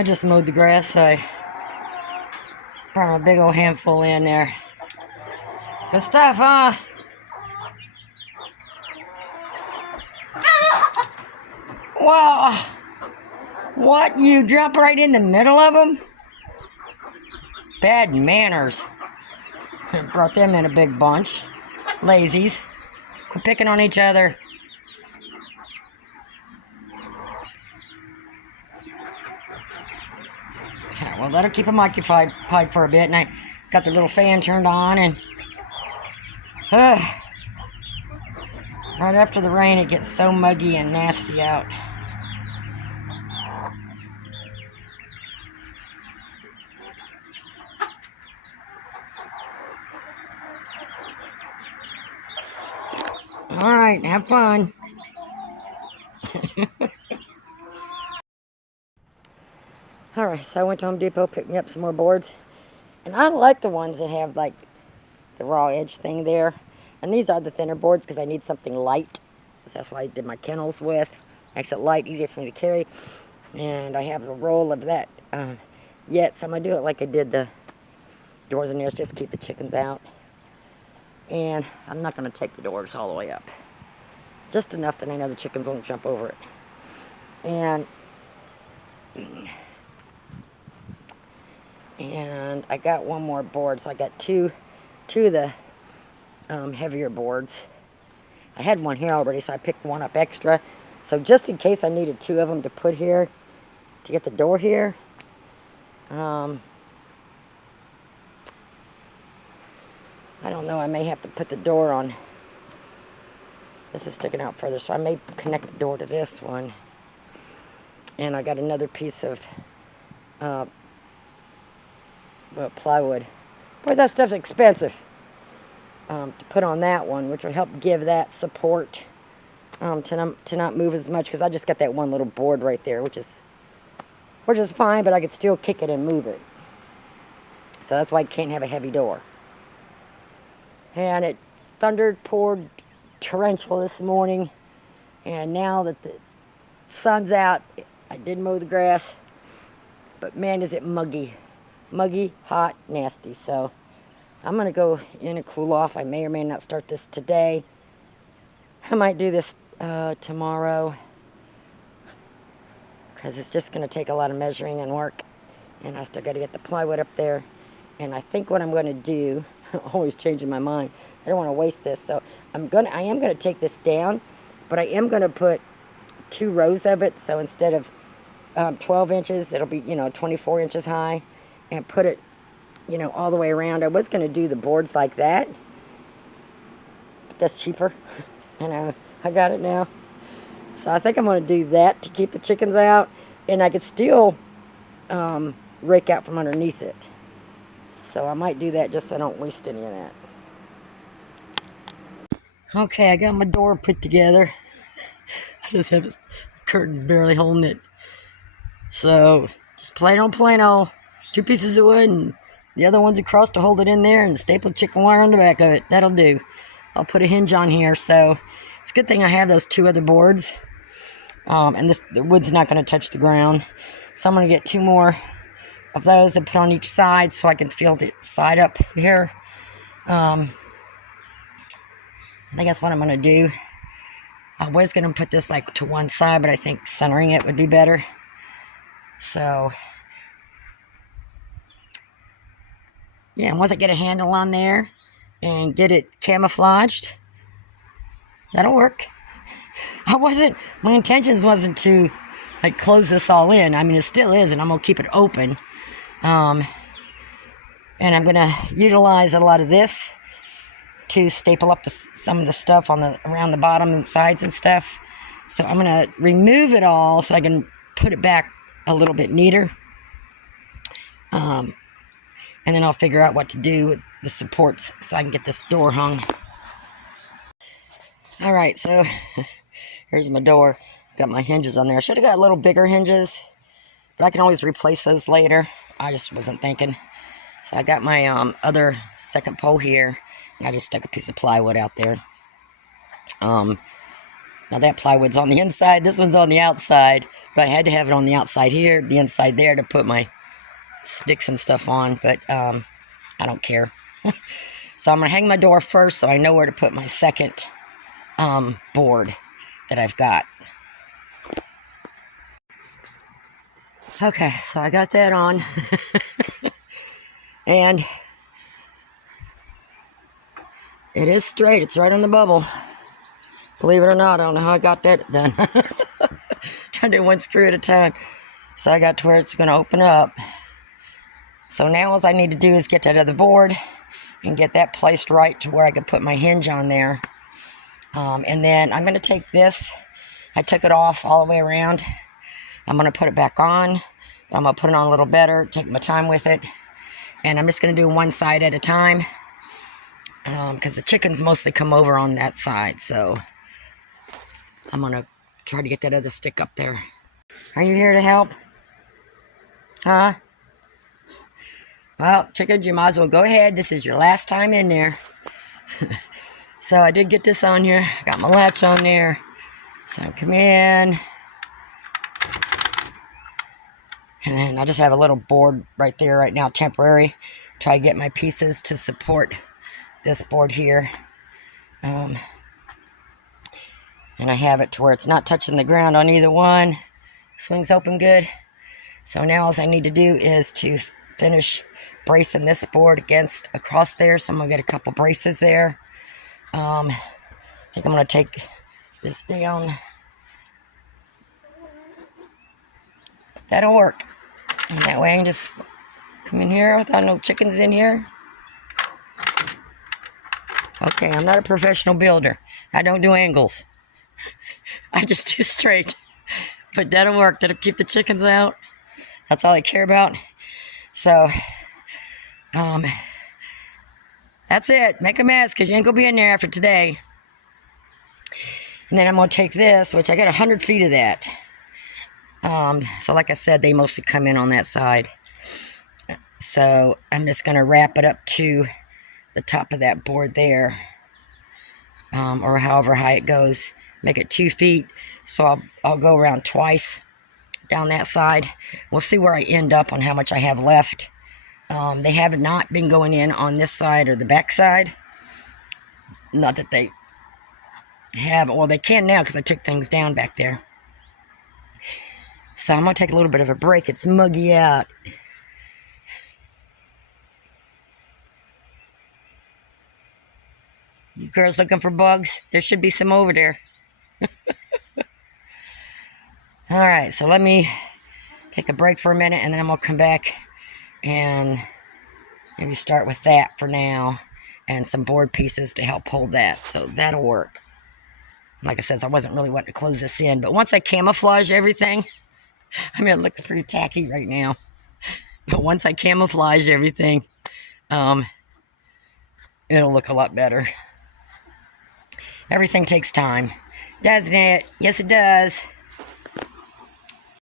I just mowed the grass, so I brought a big old handful in there. Good stuff, huh? Wow. What? You jump right in the middle of them? Bad manners. Brought them in a big bunch. Lazies. Quit picking on each other. Okay, well, that'll keep them occupied for a bit, and I got the little fan turned on, and right after the rain, it gets so muggy and nasty out. All right, have fun. All right, so I went to Home Depot, picked me up some more boards, and I like the ones that have like the raw edge thing there. And these are the thinner boards because I need something light. So that's why I did my kennels with. Makes it light, easier for me to carry. And I have a roll of that yet, so I'm going to do it like I did the doors and doors, just keep the chickens out. And I'm not going to take the doors all the way up. Just enough that I know the chickens won't jump over it. And I got one more board, so I got two of the heavier boards. I had one here already, so I picked one up extra. So just in case I needed two of them to put here to get the door here. I don't know, I may have to put the door on. This is sticking out further, so I may connect the door to this one. And I got another piece of plywood. Boy, that stuff's expensive. To put on that one, which will help give that support to not move as much, because I just got that one little board right there, which is fine, but I could still kick it and move it. So that's why I can't have a heavy door. And it thundered, poured torrential this morning, and now that the sun's out, I did mow the grass, but man, is it muggy, hot, nasty. So I'm going to go in and cool off. I may or may not start this today. I might do this tomorrow, because it's just going to take a lot of measuring and work. And I still got to get the plywood up there. And I think what I'm going to do, always changing my mind, I don't want to waste this. So I am going to take this down, but I am going to put 2 rows of it. So instead of 12 inches, it'll be, 24 inches high, and put it all the way around. I was going to do the boards like that, but that's cheaper. I got it now. So I think I'm going to do that to keep the chickens out, and I could still rake out from underneath it. So I might do that just so I don't waste any of that. Okay, I got my door put together. I just have the curtains barely holding it. So just plain old 2 pieces of wood and the other one's across to hold it in there, and staple chicken wire on the back of it. That'll do. I'll put a hinge on here. So it's a good thing I have those 2 other boards. And the wood's not going to touch the ground. So I'm going to get 2 more of those and put on each side so I can feel the side up here. I think that's what I'm going to do. I was going to put this like to one side, but I think centering it would be better. So yeah, and once I get a handle on there and get it camouflaged, that'll work. My intentions wasn't to like close this all in. I mean, it still is, and I'm gonna keep it open. And I'm gonna utilize a lot of this to staple up some of the stuff around the bottom and sides and stuff. So I'm gonna remove it all so I can put it back a little bit neater. And then I'll figure out what to do with the supports so I can get this door hung. All right, so here's my door. Got my hinges on there. I should have got a little bigger hinges, but I can always replace those later. I just wasn't thinking. So I got my other second pole here, and I just stuck a piece of plywood out there. Now that plywood's on the inside, this one's on the outside. But I had to have it on the outside here, the inside there to put my sticks and stuff on, but I don't care. So I'm going to hang my door first so I know where to put my second board that I've got. Okay, so I got that on. And it is straight. It's right on the bubble. Believe it or not, I don't know how I got that done. Trying to do one screw at a time. So I got to where it's going to open up. So now all I need to do is get that other board and get that placed right to where I can put my hinge on there. And then I'm going to take this. I took it off all the way around. I'm going to put it back on. I'm going to put it on a little better, take my time with it. And I'm just going to do one side at a time. Because the chickens mostly come over on that side. So I'm going to try to get that other stick up there. Are you here to help? Huh? Well, chickens, you might as well go ahead. This is your last time in there. So I did get this on here. I got my latch on there. So I come in. And then I just have a little board right there right now, temporary. Try to get my pieces to support this board here. And I have it to where it's not touching the ground on either one. Swings open good. So now all I need to do is to finish bracing this board against across there. So I'm going to get a couple braces there. I think I'm going to take this down. That'll work. And that way I can just come in here without no chickens in here. Okay, I'm not a professional builder. I don't do angles. I just do straight. But that'll work. That'll keep the chickens out. That's all I care about. So, that's it. Make a mess because you ain't going to be in there after today. And then I'm going to take this, which I got 100 feet of that. So like I said, they mostly come in on that side. So I'm just going to wrap it up to the top of that board there. Or however high it goes. Make it 2 feet. So I'll go around twice down that side. We'll see where I end up on how much I have left. They have not been going in on this side or the back side. Not that they have. Well, they can now because I took things down back there. So I'm going to take a little bit of a break. It's muggy out. You girls looking for bugs? There should be some over there. Alright, so let me take a break for a minute and then I'm going to come back and maybe start with that for now. And some board pieces to help hold that. So that'll work. Like I said, I wasn't really wanting to close this in. But once I camouflage everything, I mean, it looks pretty tacky right now. But once I camouflage everything, it'll look a lot better. Everything takes time. Doesn't it? Yes, it does.